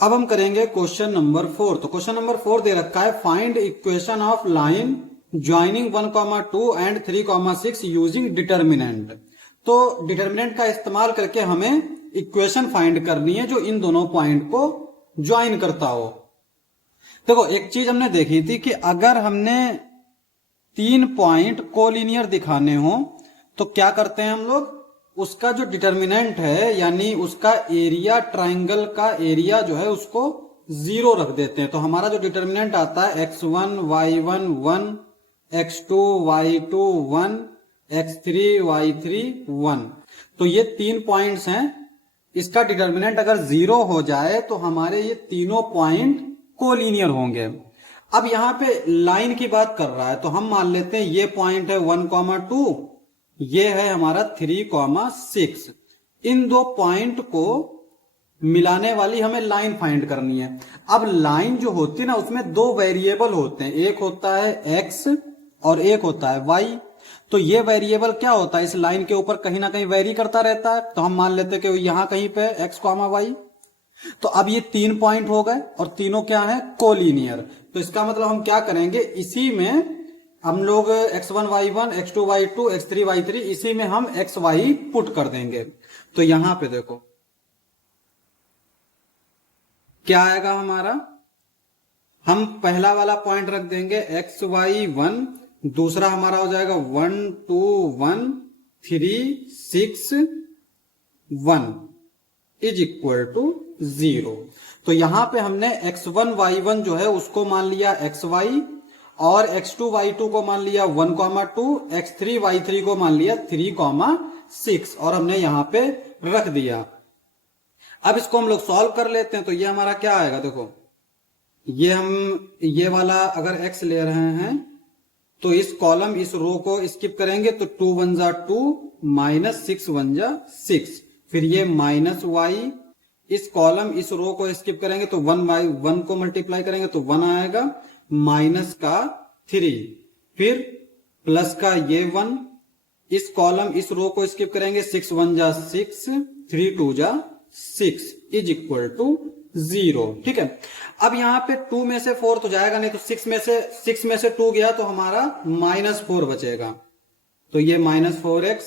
अब हम करेंगे क्वेश्चन नंबर 4। तो क्वेश्चन नंबर 4 दे रखा है, find equation of line joining 1,2 and 3,6 using determinant. तो डिटर्मिनेंट का इस्तेमाल करके हमें इक्वेशन फाइंड करनी है जो इन दोनों पॉइंट को ज्वाइन करता हो। देखो एक चीज हमने देखी थी कि अगर हमने 3 पॉइंट कोलिनियर दिखाने हो तो क्या करते हैं हम लोग, उसका जो डिटर्मिनेंट है यानी उसका एरिया, ट्राइंगल का एरिया जो है उसको 0 रख देते हैं। तो हमारा जो डिटर्मिनेंट आता है x1 y1 1, x2 y2 1, x3 y3 1। तो ये 3 पॉइंट्स हैं, इसका डिटर्मिनेंट अगर 0 हो जाए तो हमारे ये तीनों पॉइंट कोलिनियर होंगे। अब यहां पे लाइन की बात कर रहा है तो हम मान लेते हैं ये पॉइंट है 1,2, ये है हमारा 3,6। इन दो पॉइंट को मिलाने वाली हमें लाइन फाइंड करनी है। अब लाइन जो होती है ना उसमें 2 वेरिएबल होते हैं, एक होता है x और एक होता है y। तो ये वेरिएबल क्या होता है, इस लाइन के ऊपर कहीं ना कहीं वेरी करता रहता है। तो हम मान लेते हैं कि यहां कहीं पे x, y। तो अब ये 3 पॉइंट हो गए और तीनों क्या है, कोलिनियर। तो इसका मतलब हम क्या करेंगे, इसी में हम लोग x1 y1, x2 y2, x3 y3 इसी में हम xy पुट कर देंगे। तो यहां पे देखो क्या आएगा हमारा, हम पहला वाला पॉइंट रख देंगे xy1, दूसरा हमारा हो जाएगा 1 2 1 3 6 1 इज इक्वल टू 0। तो यहां पे हमने x1 y1 जो है उसको मान लिया xy और x2 y2 को मान लिया 1,2, x3 y3 को मान लिया 3,6 और हमने यहां पे रख दिया। अब इसको हम लोग सॉल्व कर लेते हैं। तो ये हमारा क्या आएगा, देखो ये हम ये वाला अगर x ले रहे हैं तो इस कॉलम इस रो को स्किप करेंगे तो 2 1 जा 2 माइनस 6 1 जा 6, फिर ये माइनस y, इस कॉलम इस रो को स्किप करेंगे तो 1 बाई 1 को मल्टीप्लाई करेंगे तो 1 आएगा, माइनस का 3, फिर प्लस का ये 1, इस कॉलम इस रो को स्किप करेंगे 6 1 जा 6, 3 2 जा 6 इज इक्वल टू 0। ठीक है, अब यहां पे 2 में से 4 तो जाएगा नहीं, तो 6 में से 2 गया तो हमारा -4 बचेगा। तो ये -4x,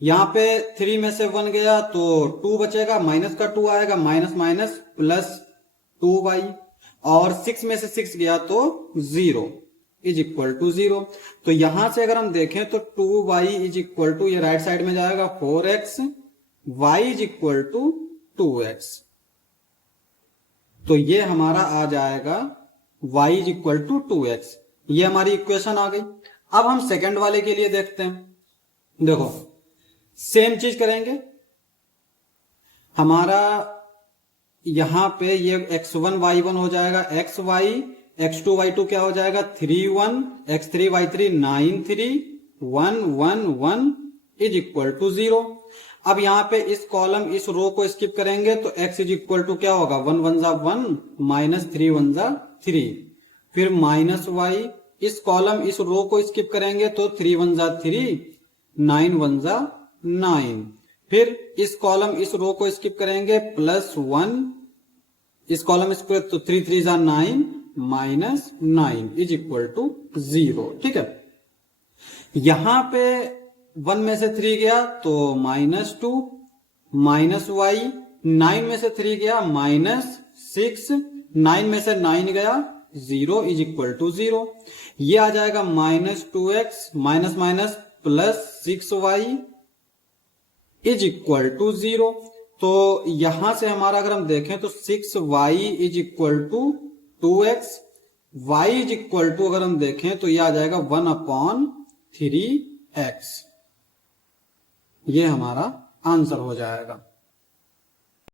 यहां पे 3 में से 1 गया तो 2 बचेगा, माइनस का 2 आएगा, माइनस माइनस प्लस 2y, और 6 में से 6 गया तो 0 इज इक्वल टू 0। तो यहां से अगर हम देखें तो 2y इज इक्वल टू, ये राइट साइड में जाएगा 4x, y is equal to 2x। तो ये हमारा आ जाएगा y is equal to 2x। ये हमारी इक्वेशन आ गई। अब हम सेकंड वाले के लिए देखते हैं। देखो सेम चीज करेंगे, हमारा यहां पे ये x1 y1 हो जाएगा xy, x2 y2 क्या हो जाएगा 3 1, x3 y3 9 3 1 1 1 is equal to 0। अब यहां पे इस कॉलम इस रो को स्किप करेंगे तो x इज इक्वल टू क्या होगा, 1 1 जा 1 माइनस 3 1 जा 3, फिर माइनस y, इस कॉलम इस रो को स्किप करेंगे तो 3 1 जा 3 9 1 जा 9, फिर इस कॉलम इस रो को स्किप करेंगे प्लस 1, इस कॉलम इसको तो 3 3 जा 9 माइनस 9 इज इक्वल टू 0। ठीक है, यहां पे 1 में से 3 गया तो -2, माइनस y, 9 में से 3 गया -6, 9 में से 9 गया 0 इज इक्वल टू 0। ये आ जाएगा -2x minus minus plus 6y is equal to 0। तो यहां से हमारा अगर हम देखें तो 6y is equal to 2x, y is equal to अगर हम देखें तो यह आ जाएगा 1/3x। ये हमारा आंसर हो जाएगा।